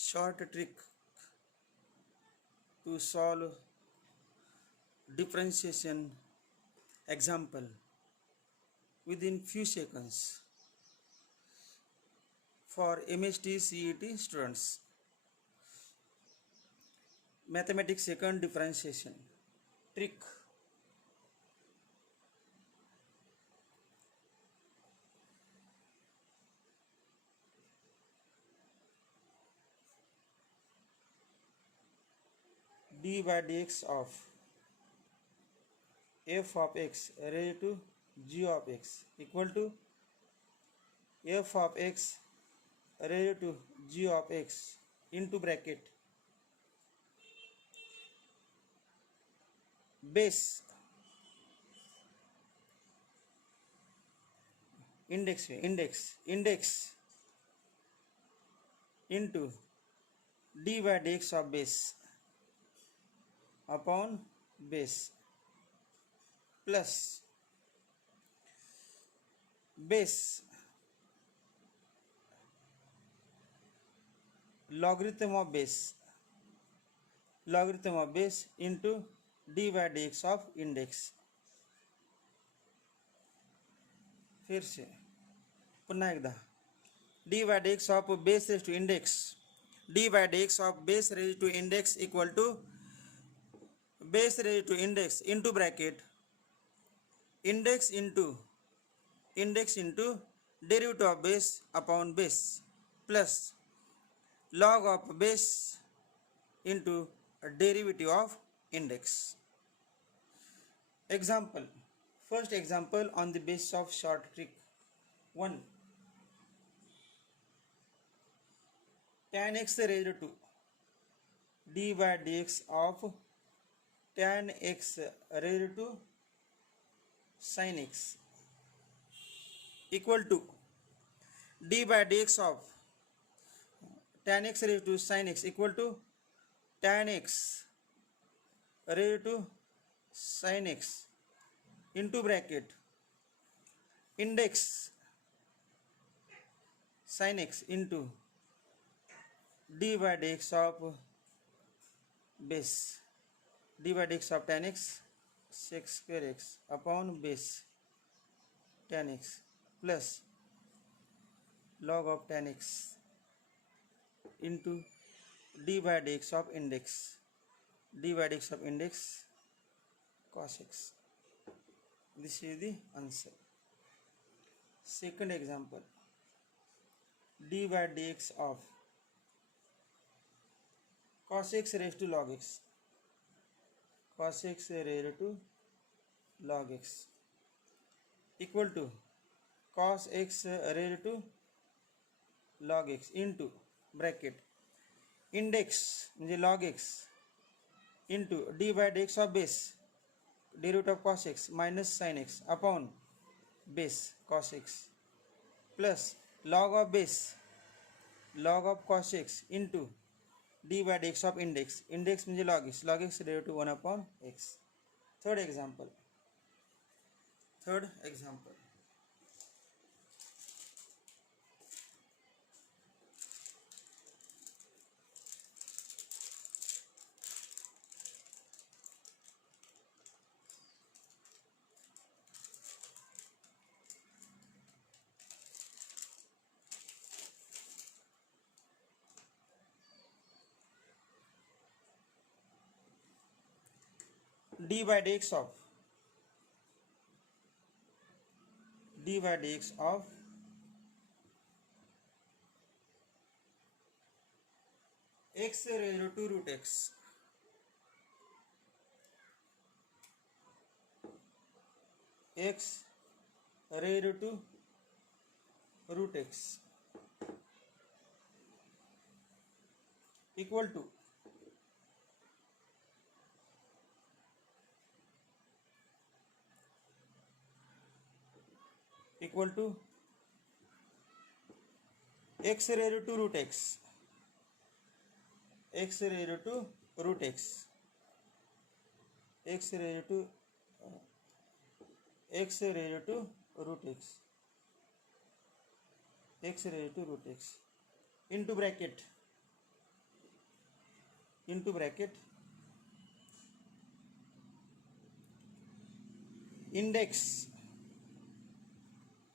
short trick to solve differentiation example within few seconds for MST CET students. Mathematics second differentiation trick. D by dx of f of x raised to g of x equal to f of x raised to g of x into bracket base index into d by dx of base upon base plus base logarithm of base into d by dx of index. फिर से पुन्हा एकदा d by dx of base raised to index d by dx of base raised to index equal to base raised to index into bracket index into derivative of base upon base plus log of base into derivative of index. Example. First example on the basis of short trick. 1. Tan x raised to d by dx of tan x raised to sin x equal to d by dx of tan x raised to sin x equal to tan x raised to sin x into bracket index sin x into d by dx of base d by dx of tan x sec square x upon base tan x plus log of tan x into d by dx of index cos x. This is the answer. Second example, d by dx of cos x raised to log x equal to cos x raised to log x into bracket index म्हणजे log x into d by dx of base derivative of cos x minus sin x upon base cos x plus log of base log of cos x into d by dx of index म्हणजे log x derivative 1 upon x. Third example. d by dx of x raised to root x raised to root x equal to x raised to root x x raised to root x into bracket into bracket index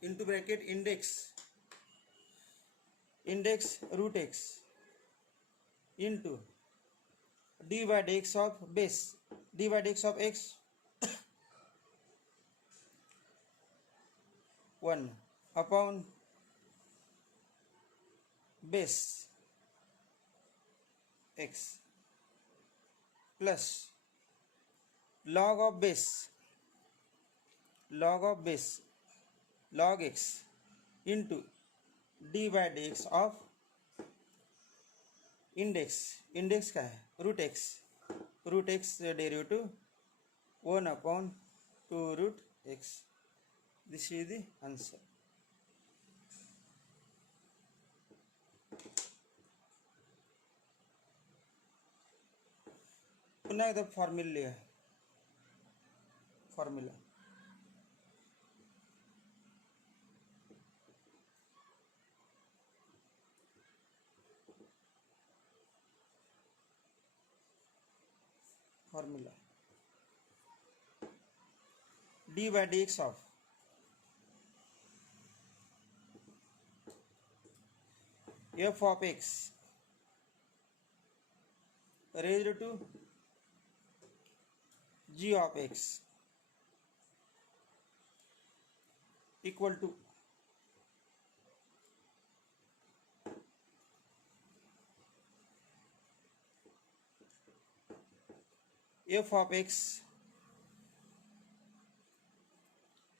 into bracket index root x into d by dx of base d by dx of x 1 upon base x plus log of base log x into d by dx of index क्या है root x derivative 1 upon 2 root x. This is the answer. पुन्हा एकदा formula लिहा. Formula d by dx of f of x raised to g of x equal to f of x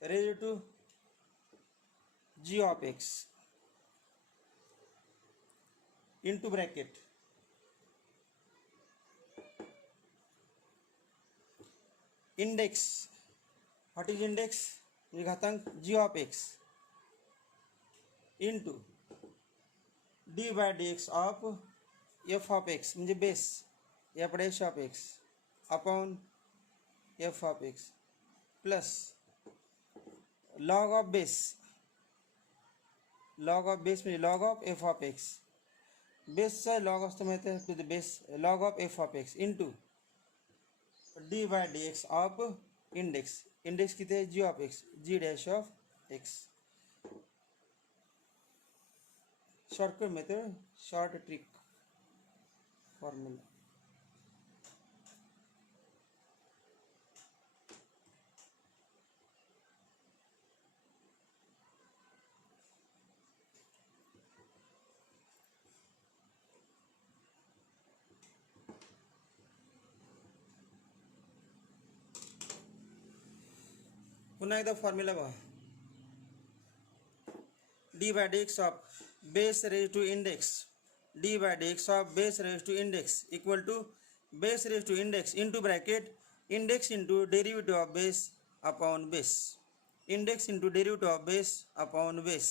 raised to g of x into bracket index. what is index? घातांक g of x into d by dx of f of x म्हणजे base f dash of x upon f of x plus log of base म्हणजे log of f of x बेसचा log असतो माहिती आहे to the base log of f of x into d by dx of index किती आहे g of x g dash of x. Shortcut method short trick formula. पुन्हा एकदा formula बघा. d by dx of base raised to index d by dx of base raised to index equal to base raised to index into bracket index into derivative of base upon base index into derivative of base upon base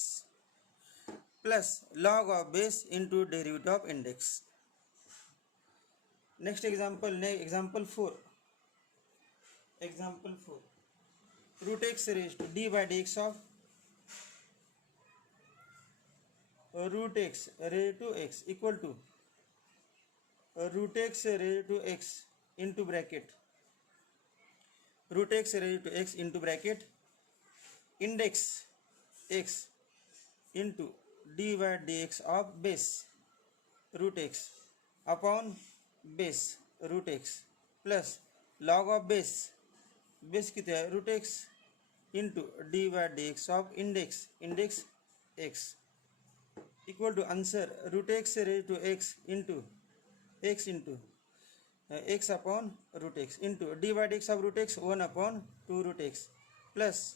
plus log of base into derivative of index. Next example, example 4 root x raised to d by dx of root x raised to x equal to root x raised to x into bracket root x raised to x into bracket index x into d by dx of base root x upon base root x plus log of base किती आहे root x into d by dx of index x equal to answer root x raised to x into x upon root x into d by dx of root x 1 upon 2 root x plus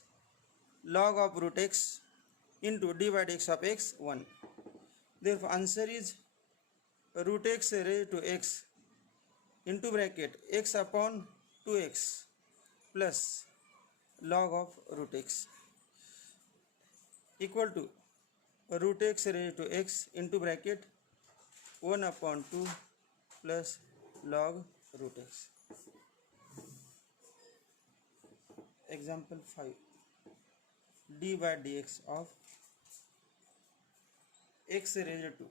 log of root x into d by dx of x 1. Therefore answer is root x raised to x into bracket x upon 2x plus log of root x equal to root x raised to x into bracket 1 upon 2 plus log root x. Example 5 d by dx of x raised to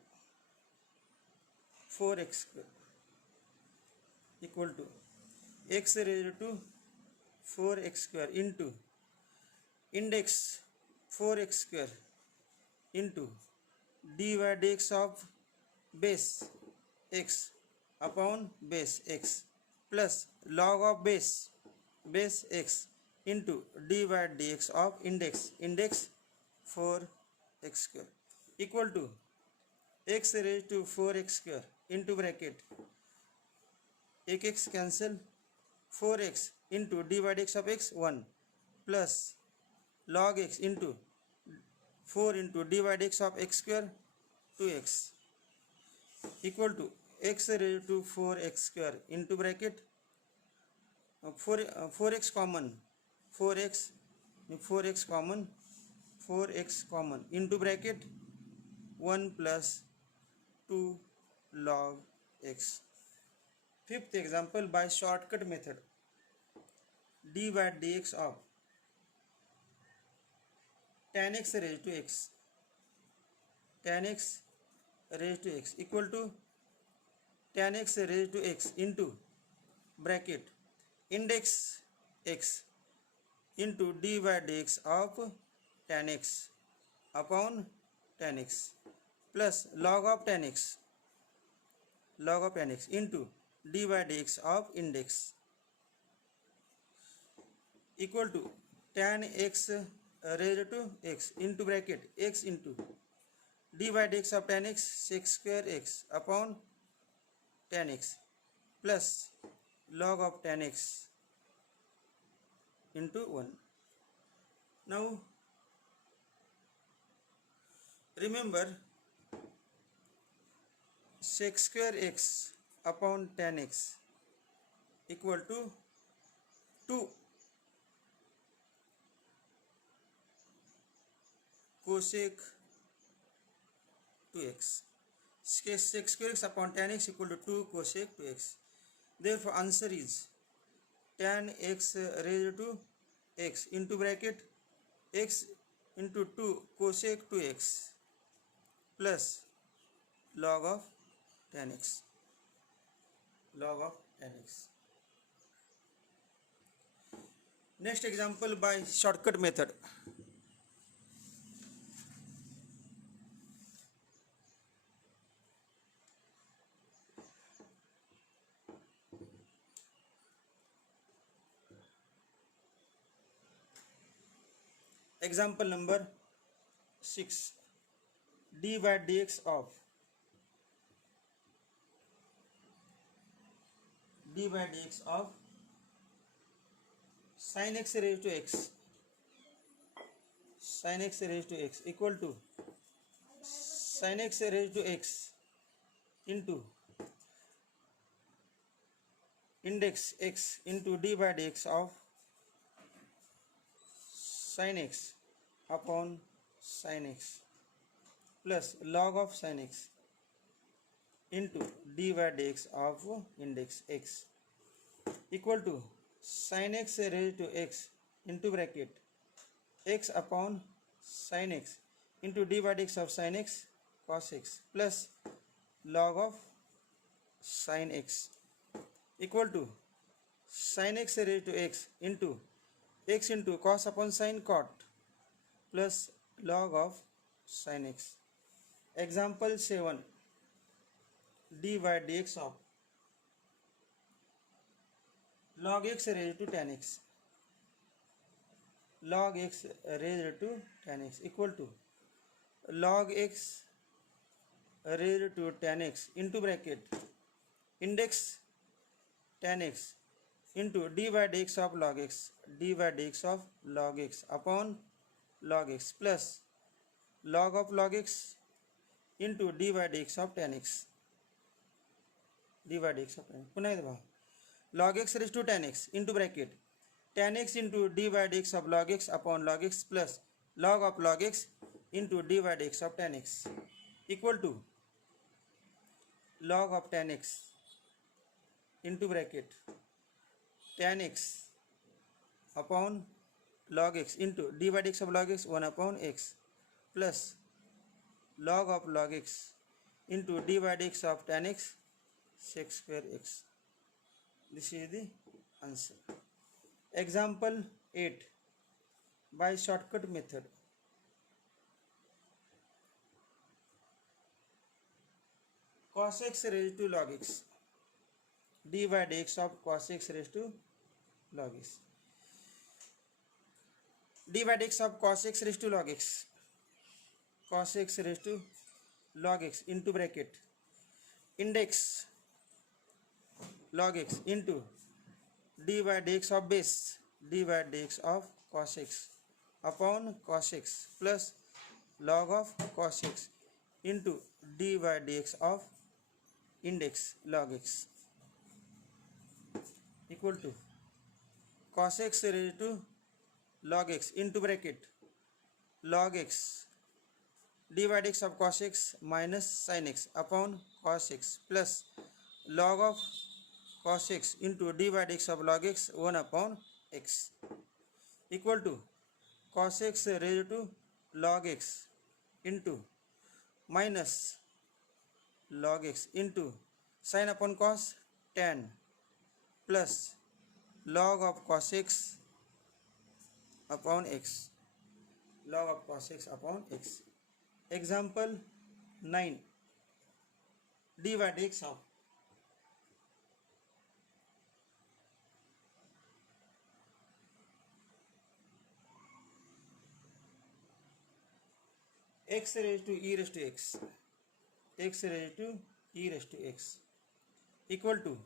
4x square equal to x raised to 4x square into index 4x square into dy dx of base x upon base x plus log of base x into dy dx of index 4x square equal to x raised to 4x square into bracket x cancel 4x into dy dx of x 1 plus log x into 4 into dy dx of x square 2x equal to x raised to 4x square into bracket 4x common 4x common 4x common into bracket 1 plus 2 log x. Fifth example, by shortcut method dy dx of tan x raised to x equal to tan x raised to x into bracket index x into dy dx of tan x upon tan x plus log of tan x into dy dx of index equal to tan x raised to x into bracket x into dy dx of tan x sec square x upon tan x plus log of tan x into 1. Now remember sec square x upon tan x equal to 2 cosec 2x. Sec square x upon tan x equal to 2 cosec 2x. Therefore answer is tan x raised to x into bracket x into 2 cosec 2x plus log of tan x. Next example, by shortcut method example number 6 dy dx of sin x raised to x equal to sin x raised to x into index x into dy dx of sin x upon sin x plus log of sin x into dy dx of index x equal to sin x raised to x into bracket x upon sin x into dy dx of sin x cos x plus log of sin x equal to sin x raised to x into cos upon sin cot plus log of sin x. Example 7 dy dx of log x raised to tan x equal to log x raised to tan x into bracket index tan x into dy dx of log x upon log x plus log of log x into dy dx of tan x पुन्हा एकदा log x raised to tan x into bracket tan x into dy dx of log x upon log x plus log of log x into dy dx of tan x equal to log of tan x into bracket tan x upon log x into dy dx of log x 1 upon x plus log of log x into dy dx of tan x sec square x This is the answer. Example 8. By shortcut method. Cos x raised to log x. D by dx of cos x raised to log x. D by dx of cos x raised to log x. Cos x raised to log x into bracket. Index log x into d by dx of base. D by dx of cos x upon cos x plus log of cos x into d by dx of index log x equal to cos x raised to log x into bracket log x d by dx of cos x minus sin x upon cos x plus log of cos x into d by dx of log x 1 upon x equal to cos x raised to log x into minus log x into sin upon cos tan plus log of cos x upon x. Log of cos x upon x. Example 9. D by dx of x raised to e raised to x. X raised to e raised to x equal to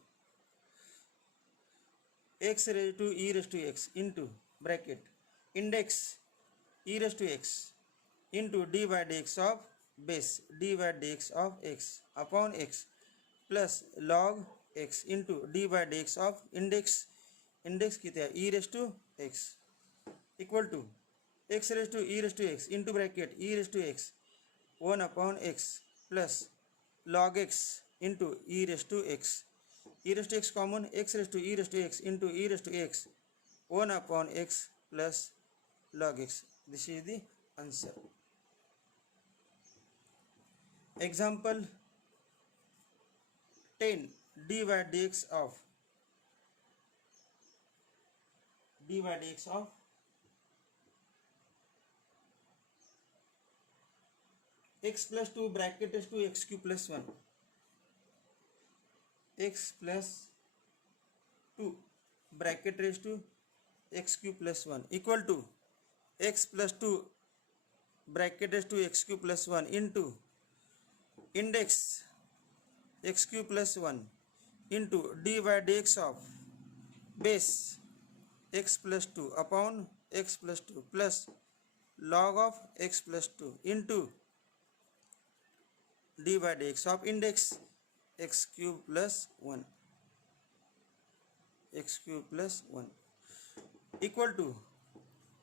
x raised to e raised to x into bracket index e raised to x into d by dx of base d by dx of x upon x plus log x into d by dx of index कितना है e raised to x equal to x raised to e raised to x into bracket e raised to x 1 upon x plus log x into e raised to x. E raised to x common, x raised to e raised to x into e raised to x 1 upon x plus log x. This is the answer. Example 10. D by dx of x plus 2 bracket is to x cube plus 1. X plus 2 bracket raised to x cube plus 1 equal to x plus 2 bracket raised to x cube plus 1 into index x cube plus 1 into d by dx of base x plus 2 upon x plus 2 plus log of x plus 2 into d by dx of index x cube plus 1 equal to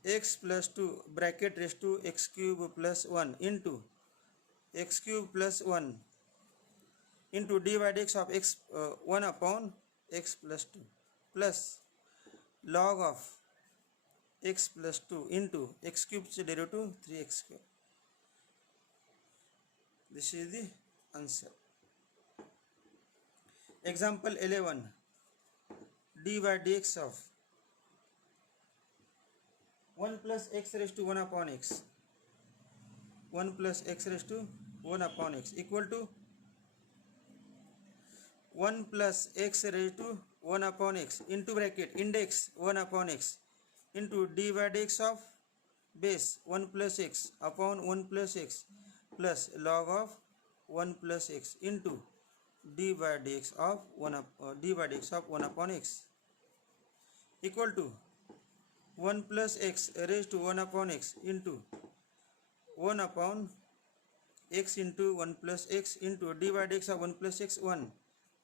x plus 2 bracket raised to x cube plus 1 into x cube plus 1 into d by dx of x 1 upon x plus 2 plus log of x plus 2 into x cube से derivative 3x square. This is the answer. Example 11. D by dx of 1 plus x raised to 1 upon x. 1 plus x raised to 1 upon x equal to 1 plus x raised to 1 upon x into bracket index 1 upon x into d by dx of base 1 plus x upon 1 plus x plus log of 1 plus x into d by dx of 1 upon x equal to 1 plus x raised to 1 upon x into 1 upon x into 1 plus x into d by dx of 1 plus x 1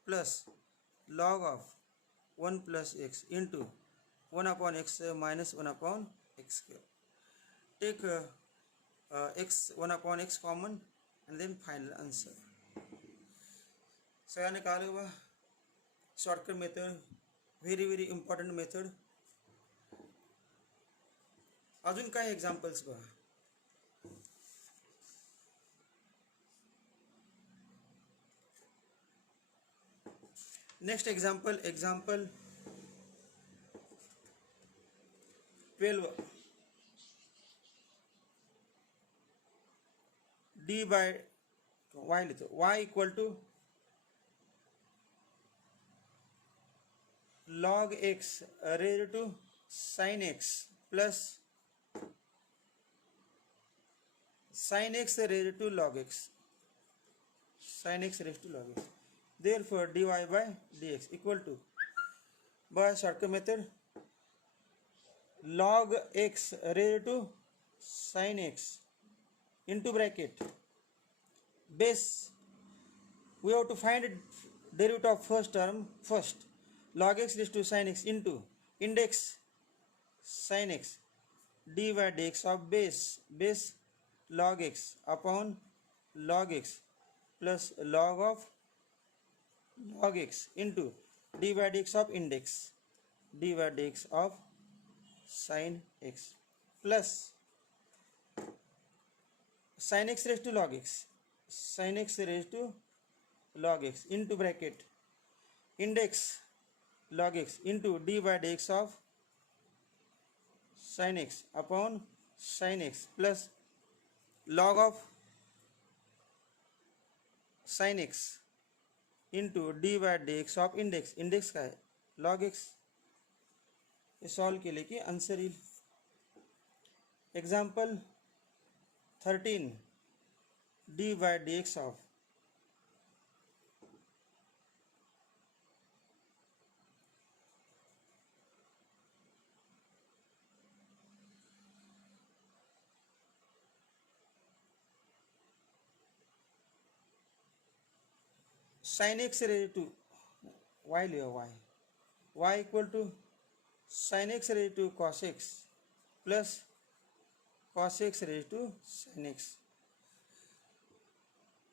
plus log of 1 plus x into 1 upon x minus 1 upon x square. Take x 1 upon x common and then final answer. सगळ्या निकाले हुआ shortcut method very important method. अजून काय examples बघा. Next example, example 12. D by y लिखो, y equal to log x raised to sin x plus sin x raised to log x, sin x raised to log x. Therefore dy by dx equal to, by shortcut method, log x raised to sin x into bracket base. We have to find derivative of first term first. Log x raised to sin x into index sin x dy dx of base log x upon log x plus log of log x into dy dx of index dy dx of sin x plus sin x raised to log x, sin x raised to log x into bracket index log x into dy dx of sin x upon sin x plus log of sin x into dy dx of index, index का है log x. ये solve के लिए कि answer ही. Example 13 dy dx of sin x raised to y लिया y equal to sin x raised to cos x plus cos x raised to sin x.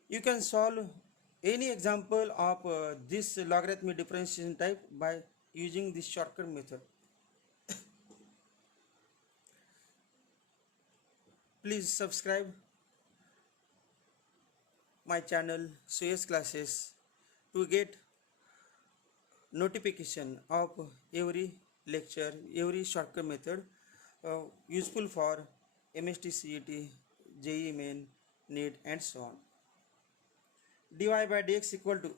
You can solve any example of this logarithmic differentiation type by using this shortcut method. Please subscribe my channel Suez Classes to get notification of every lecture, every shortcut method useful for MST CET, JEE Main, NEET and so on. dy by dx equal to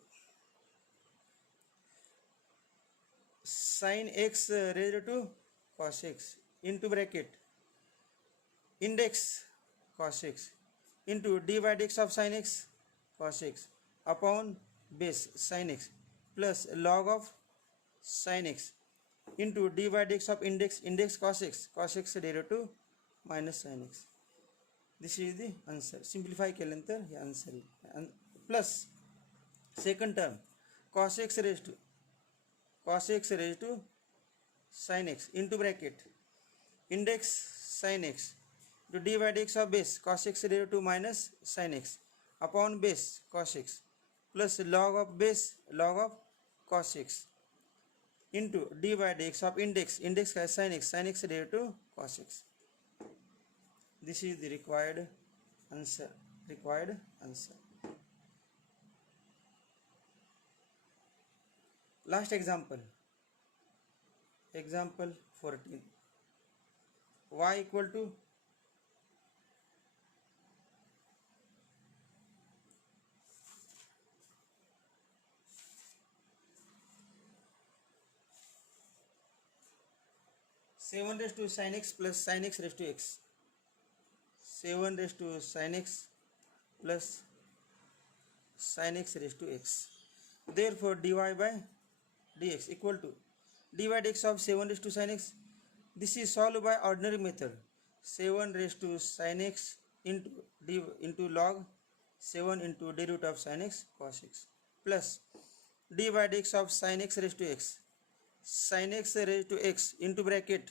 sin x raised to cos x into bracket index cos x into dy dx of sin x cos x upon base sin x plus log of sin x into dy dx of index cos x derivative minus sin x. This is the answer. Simplify के लेंतर ये answer plus second term cos x raised to sin x into bracket index sin x to dy dx of base cos x derivative minus sin x upon base cos x plus log of base log of cos x into dy dx of index का sin x derivative cos x. This is the required answer. Last example 14 y equal to seven raised to sin x plus sin x raised to x, 7 raised to sin x plus sin x raised to x. Therefore dy by dx equal to dy dx of 7 raised to sin x. This is solved by ordinary method. 7 raised to sin x into log 7 into derivative of sin x cos x plus dy dx of sin x raised to x, sin x raised to x into bracket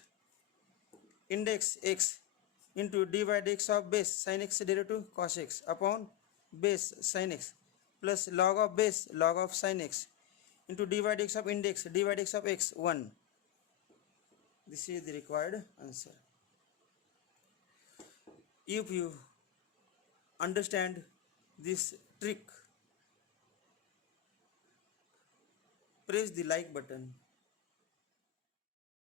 index x into dy dx of base sin x derivative cos x upon base sin x plus log of base log of sin x into dy dx of index dy dx of x 1. This is the required answer. If you understand this trick, press the like button.